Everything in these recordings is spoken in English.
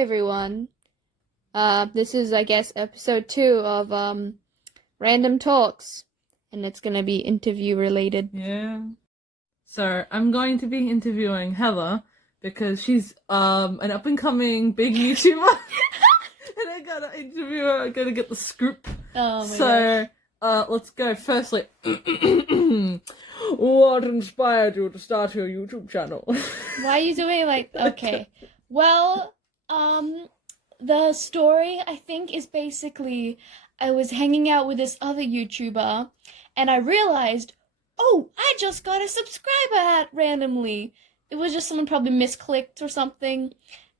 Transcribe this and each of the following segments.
everyone. This is, I guess, episode 2 of Random Talks, and it's gonna be interview related. Yeah. So I'm going to be interviewing Heather because she's an up and coming big YouTuber, and I gotta interview her. I gotta get the scoop. Oh my gosh. Let's go. Firstly, what inspired you to start your YouTube channel? Why are you doing okay? Well, the story I think is basically I was hanging out with this other YouTuber, and I realized, oh, I just got a subscriber ad randomly. It was just someone probably misclicked or something.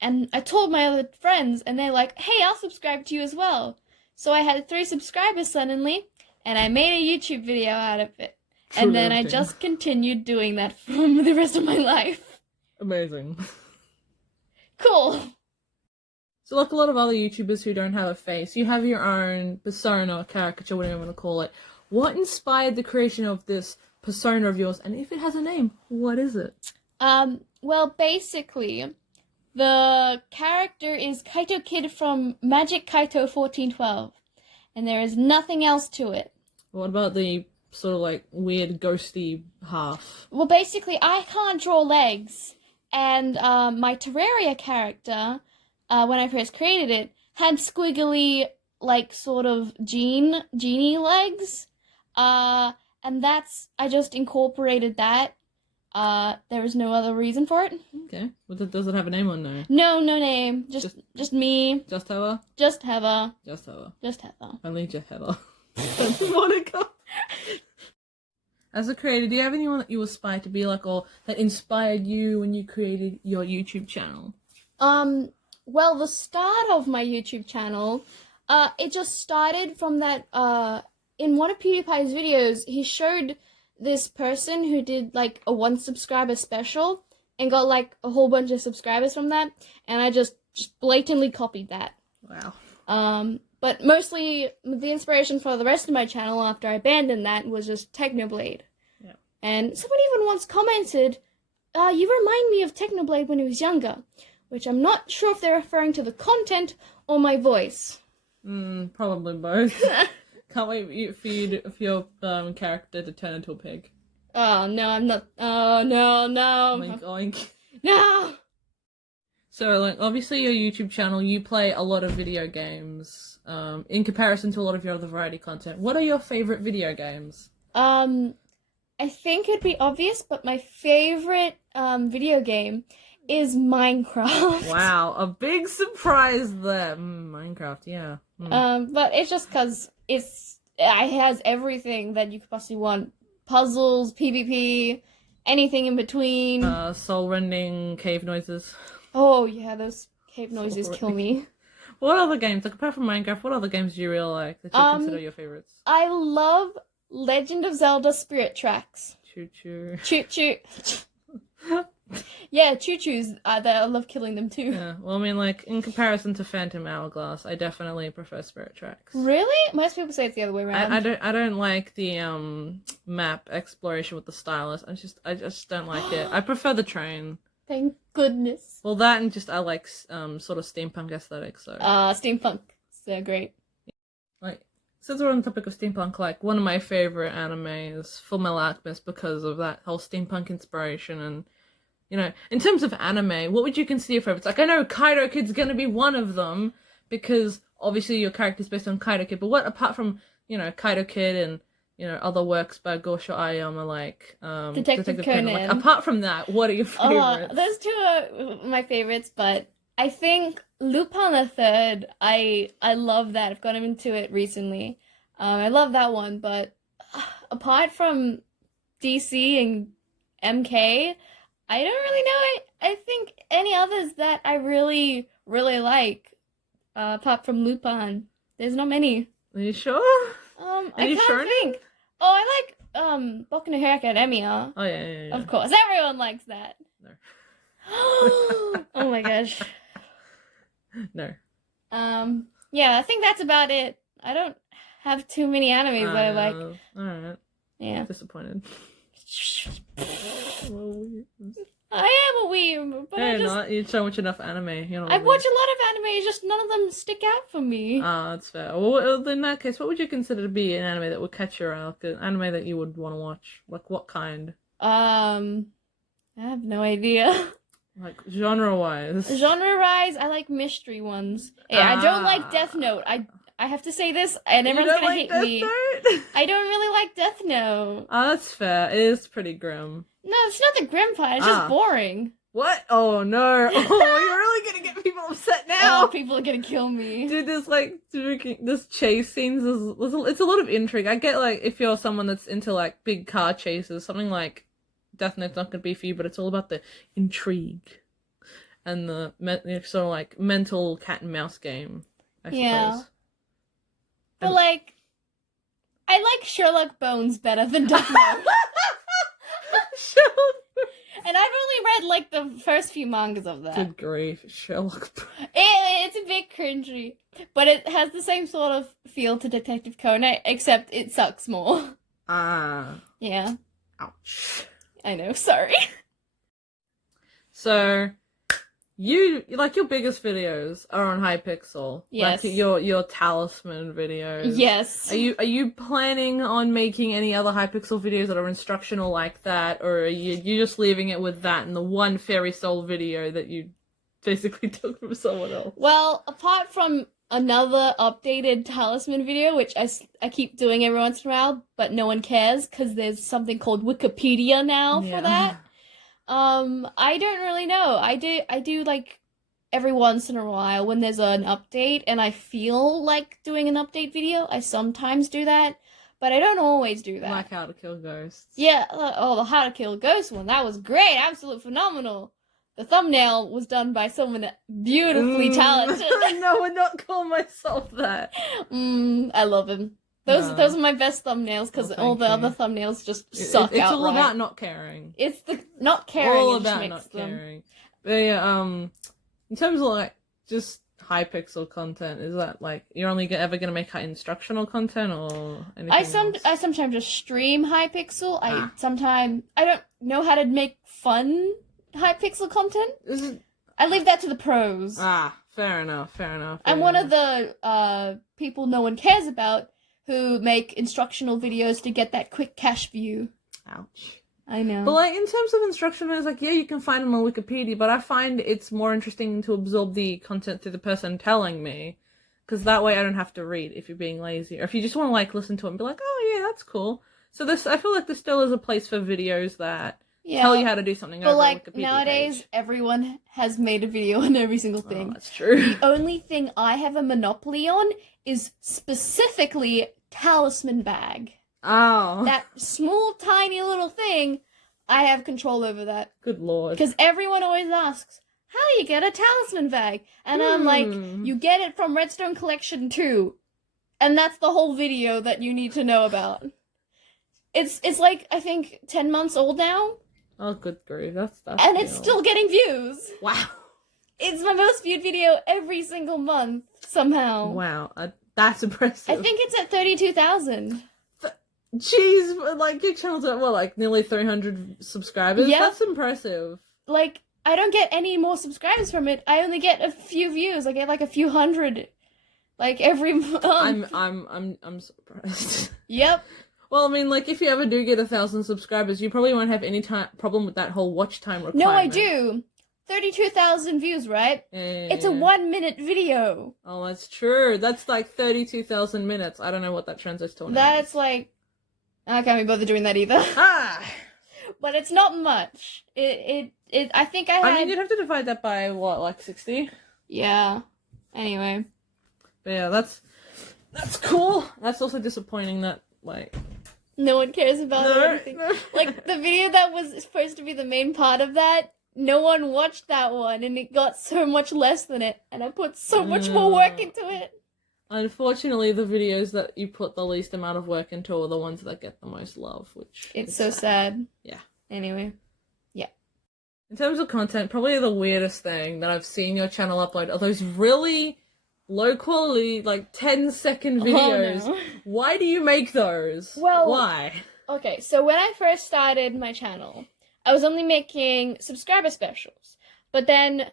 And I told my other friends, and they're like, hey, I'll subscribe to you as well. So I had 3 subscribers suddenly, and I made a YouTube video out of it. And then I just continued doing that for the rest of my life. Amazing. Cool. So like a lot of other YouTubers who don't have a face, you have your own persona, caricature, whatever you want to call it. What inspired the creation of this persona of yours? And if it has a name, what is it? Well, basically, the character is Kaito Kid from Magic Kaito 1412. And there is nothing else to it. What about the sort of like weird ghosty half? Well, basically, I can't draw legs. And my Terraria character, when I first created it, had squiggly, like, sort of genie legs. And I just incorporated that. There was no other reason for it. Okay. Well, does it have a name or no? No name. Just me. Just Heather? Just Heather. Just Heather. Just Heather. Only just Heather. Monica. As a creator, do you have anyone that you aspire to be like, or that inspired you when you created your YouTube channel? Well, the start of my YouTube channel, it just started from that, in one of PewDiePie's videos, he showed this person who did, like, a 1 subscriber special and got, like, a whole bunch of subscribers from that, and I just blatantly copied that. Wow. But mostly the inspiration for the rest of my channel after I abandoned that was just Technoblade. Yeah. And someone even once commented, you remind me of Technoblade when he was younger, which I'm not sure if they're referring to the content or my voice. Probably both. Can't wait for your character to turn into a pig. Oh, no, I'm not. Oh, no. Oink, oink. No! So, like, obviously your YouTube channel, you play a lot of video games, in comparison to a lot of your other variety content. What are your favorite video games? I think it'd be obvious, but my favorite, video game is Minecraft. Wow, a big surprise there. Minecraft, yeah. But it's just because it has everything that you could possibly want. Puzzles, PvP, anything in between. Soul-rending cave noises. Oh, yeah, those cave noises kill me. What other games, like apart from Minecraft, what other games do you really like that you consider your favorites? I love Legend of Zelda Spirit Tracks. Choo-choo. Choo-choo. Yeah, choo-choos, I love killing them too. Yeah, well, I mean, like, in comparison to Phantom Hourglass, I definitely prefer Spirit Tracks. Really? Most people say it's the other way around. I don't like the map exploration with the stylus. I just don't like it. I prefer the train. Thank goodness. Well, that and just I like sort of steampunk aesthetics. So. Steampunk. So great. Like, since we're on the topic of steampunk, like one of my favorite anime is Fullmetal Alchemist because of that whole steampunk inspiration. And you know, in terms of anime, what would you consider your favorites? Like, I know Kaito Kid's gonna be one of them because obviously your character's based on Kaito Kid. But what apart from Kaito Kid and other works by Gosho Aoyama like Detective Conan. Like, apart from that, what are your favorites? Those 2 are my favorites, but I think Lupin the Third, I love that. I've gotten into it recently. I love that one, but apart from DC and MK, I don't really know. I think any others that I really, really like, apart from Lupin, there's not many. Are you sure? I can't think. Oh, I like Boku no Hero Academia. Oh yeah. Of course, everyone likes that. No. Oh my gosh. No. Yeah, I think that's about it. I don't have too many animes that I like. Alright. Yeah. Disappointed. I am a weeb, but No, I you're just not. You don't watch enough anime. You're not I a watch weeb. a lot of anime, just none of them stick out for me. Ah, that's fair. Well, in that case, what would you consider to be an anime that would catch your eye? Like an anime that you would want to watch? Like what kind? I have no idea. Like genre-wise? Genre-wise, I like mystery ones. Hey, I don't like Death Ah. Note. I have to say this, and You everyone's don't gonna like hate Death me. Note? I don't really like Death Note. Ah, that's fair. It is pretty grim. No, it's not the grim part. It's just Ah. boring. What? Oh no! Oh, you're really gonna get people upset now. Oh, people are gonna kill me. Dude, this chase scenes it's a lot of intrigue. I get like if you're someone that's into like big car chases, something like Death Note's not gonna be for you, but it's all about the intrigue and the sort of like mental cat and mouse game. I Yeah. suppose. But like, I like Sherlock Bones better than Death Note. Sherlock. And I've only read like the first few mangas of that. Good grief, Sherlock. It's a bit cringy, but it has the same sort of feel to Detective Conan, except it sucks more. Ah. Yeah, Ouch. I know. Sorry. So, you like your biggest videos are on Hypixel. Yes. Like your talisman videos. Yes. Are you planning on making any other Hypixel videos that are instructional like that, or are you just leaving it with that and the one fairy soul video that you basically took from someone else? Well, apart from another updated talisman video, which I keep doing every once in a while, but no one cares because there's something called Wikipedia now for that. I don't really know. I do like every once in a while when there's an update and I feel like doing an update video, I sometimes do that, but I don't always do that. Like How to Kill Ghosts. Yeah, the How to Kill a Ghost one, that was great, absolute phenomenal. The thumbnail was done by someone beautifully talented. No, I would not call myself that. I love him. Those are my best thumbnails because all the other thumbnails just suck It's outright. all about not caring. It's the not caring. All It just about makes not them. caring. But yeah, in terms of like just Hypixel content, is that like you're only ever gonna make instructional content or anything else? I sometimes just stream Hypixel. Ah. I don't know how to make fun Hypixel content. Is it... I leave that to the pros. Fair enough. I'm one of the people no one cares about who make instructional videos to get that quick cash view. Ouch. I know. But like in terms of instruction, it's like, yeah, you can find them on Wikipedia, but I find it's more interesting to absorb the content through the person telling me, because that way I don't have to read if you're being lazy, or if you just want to like listen to it and be like, oh yeah, that's cool. So I feel like there still is a place for videos that tell you how to do something. But over like a Wikipedia nowadays, page. everyone has made a video on every single thing. Oh, that's true. The only thing I have a monopoly on is specifically talisman bag. Oh. That small, tiny little thing, I have control over that. Good lord. Because everyone always asks, how do you get a talisman bag? And I'm like, you get it from Redstone Collection 2. And that's the whole video that you need to know about. It's like, I think, 10 months old now. Oh, good grief. That's and it's still getting views. Wow. It's my most viewed video every single month, somehow. Wow. That's impressive. I think it's at 32,000. Jeez, but like your channel's at what, like nearly 300 subscribers? Yeah. That's impressive. Like, I don't get any more subscribers from it. I only get a few views. I get like a few hundred, like every month. I'm surprised. Yep. Well, I mean, like if you ever do get 1,000 subscribers, you probably won't have any problem with that whole watch time requirement. No, I do. 32,000 views, right? Yeah. It's a 1 minute video. Oh, that's true. That's like 32,000 minutes. I don't know what that translates to. That's like, I can't be bothered doing that either. But it's not much. I think I mean, you'd have to divide that by what, like 60? Yeah. Anyway. But yeah, that's cool. That's also disappointing that like no one cares about it or anything. No. Like the video that was supposed to be the main part of that, no one watched that one, and it got so much less than it, and I put so much more work into it. Unfortunately, the videos that you put the least amount of work into are the ones that get the most love, which it's so sad. Yeah. Anyway. Yeah. In terms of content, probably the weirdest thing that I've seen your channel upload are those really low quality, like 10-second videos. Oh, no. Why do you make those? Well, why? Okay, so when I first started my channel, I was only making subscriber specials. But then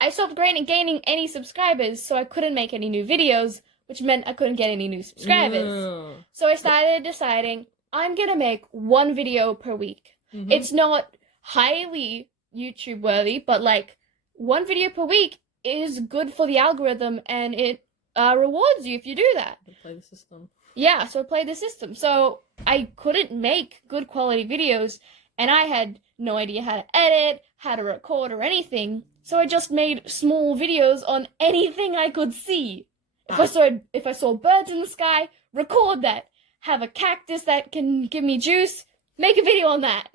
I stopped gaining any subscribers, so I couldn't make any new videos, which meant I couldn't get any new subscribers. No. So I started deciding I'm gonna make one video per week. Mhm. It's not highly YouTube worthy, but like one video per week is good for the algorithm, and it rewards you if you do that. Play the system. Yeah, so I played the system. So I couldn't make good quality videos, and I had no idea how to edit, how to record, or anything. So I just made small videos on anything I could see. If I saw birds in the sky, record that. Have a cactus that can give me juice, make a video on that.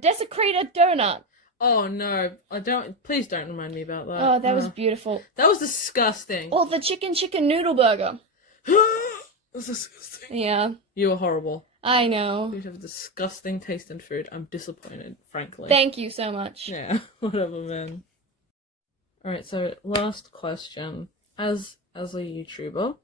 Desecrate a donut. Oh no, please don't remind me about that. Oh, that was beautiful. That was disgusting. Oh, the chicken noodle burger. That was disgusting. Yeah. You were horrible. I know. You have a disgusting taste in food. I'm disappointed, frankly. Thank you so much. Yeah, whatever, man. Alright, so last question. As a YouTuber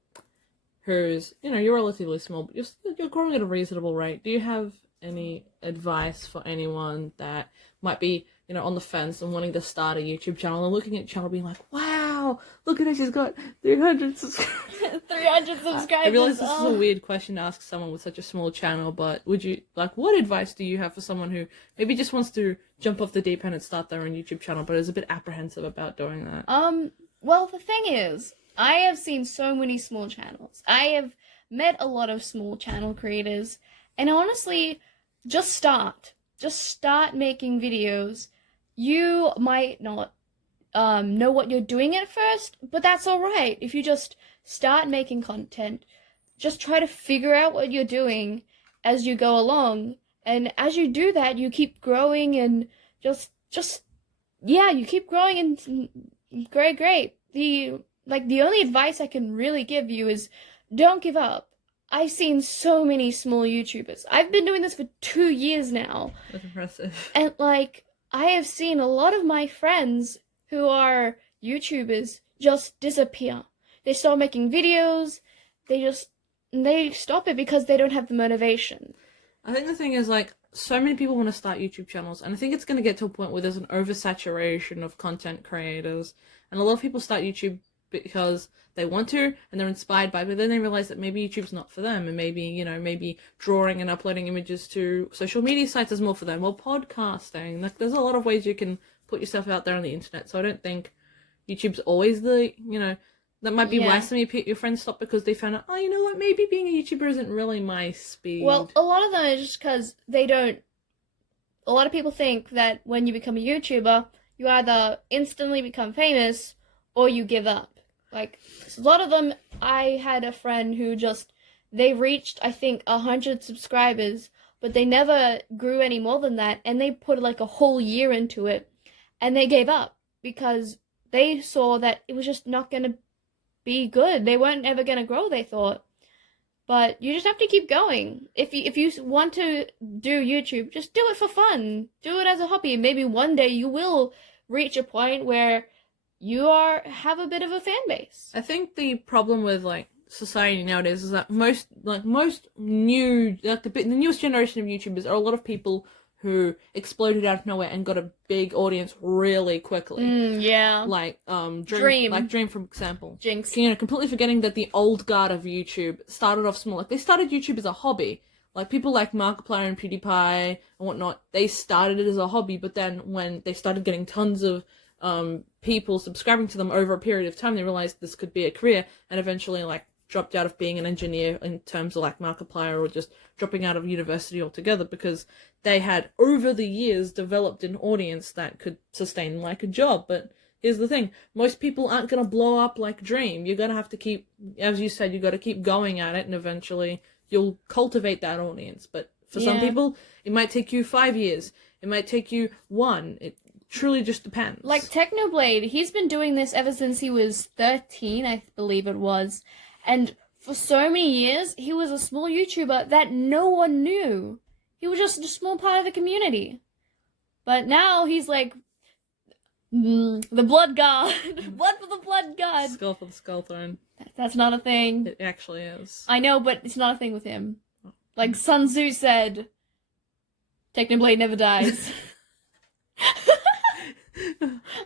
who's, you're relatively small, but you're growing at a reasonable rate, do you have any advice for anyone that might be, on the fence and wanting to start a YouTube channel and looking at your channel being like, wow, look at her, she's got 300 subscribers. 300 subscribers. I realize this is a weird question to ask someone with such a small channel, but what advice do you have for someone who maybe just wants to jump off the deep end and start their own YouTube channel, but is a bit apprehensive about doing that? Well, the thing is, I have seen so many small channels. I have met a lot of small channel creators, and honestly, just start. Just start making videos. You might not know what you're doing at first, but that's alright. If you just start making content, just try to figure out what you're doing as you go along, and as you do that, you keep growing and you keep growing, and great. The only advice I can really give you is don't give up. I've seen so many small YouTubers. I've been doing this for 2 years now. That's impressive. And I have seen a lot of my friends who are YouTubers just disappear. They start making videos, they stop it because they don't have the motivation. I think the thing is, so many people want to start YouTube channels, and I think it's going to get to a point where there's an oversaturation of content creators, and a lot of people start YouTube because they want to and they're inspired by it, but then they realize that maybe YouTube's not for them, and maybe drawing and uploading images to social media sites is more for them, or podcasting. There's a lot of ways you can put yourself out there on the internet, so I don't think YouTube's always that might be why some of your friends stop because they found out, oh, you know what, maybe being a YouTuber isn't really my speed. Well, a lot of them is just because a lot of people think that when you become a YouTuber, you either instantly become famous or you give up. A lot of them, I had a friend who they reached, I think, 100 subscribers, but they never grew any more than that, and they put a whole year into it, and they gave up because they saw that it was just not going to be good. They weren't ever going to grow, they thought. But you just have to keep going. If you want to do YouTube, just do it for fun. Do it as a hobby. Maybe one day you will reach a point where you have a bit of a fan base. I think the problem with society nowadays is that most new the newest generation of YouTubers are a lot of people who exploded out of nowhere and got a big audience really quickly. Yeah. Dream, for example. Jinx. Completely forgetting that the old guard of YouTube started off small. They started YouTube as a hobby. People like Markiplier and PewDiePie and whatnot, they started it as a hobby, but then when they started getting tons of people subscribing to them over a period of time, they realized this could be a career, and eventually dropped out of being an engineer in terms of Markiplier, or just dropping out of university altogether, because they had over the years developed an audience that could sustain a job. But here's the thing, most people aren't going to blow up like Dream. You're going to have to keep, as you said, you got to keep going at it, and eventually you'll cultivate that audience. But for some people, it might take you 5 years. It might take you 1. It truly just depends. Technoblade, he's been doing this ever since he was 13, I believe it was. And for so many years, he was a small YouTuber that no one knew. He was just a small part of the community. But now he's the blood god. Blood for the blood god. Skull for the skull throne. That's not a thing. It actually is. I know, but it's not a thing with him. Sun Tzu said, Technoblade never dies.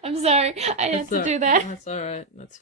I'm sorry, I had to do that. That's all right. That's